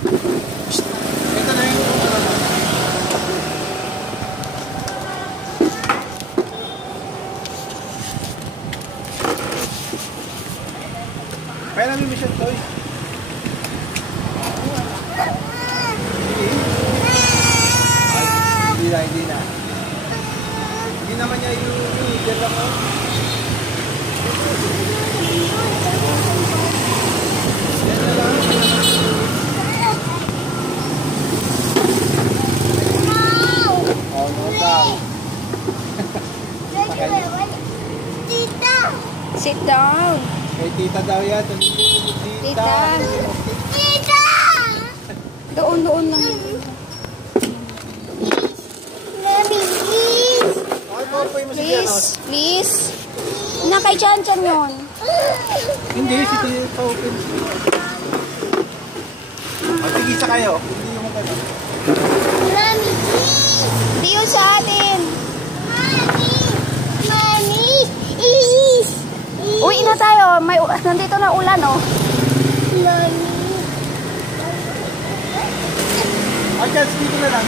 Ito na yung kaya namin mission toys. Hindi na. Hindi naman niya i-leader ako. Yan na lang. Oh, no daw. Tita! Sit down. Kay tita daw yan. Tita. Tita! Doon lang. Please. Na kay Chan-Chan yun. Hindi, si tita open. Magtigisa kayo. Hindi yung maganda. Mami, please! Hindi yun sa atin. Mami, please! Uwi na tayo. Nandito na ulan, oh. Mami. Ay, dyan, dito na lang.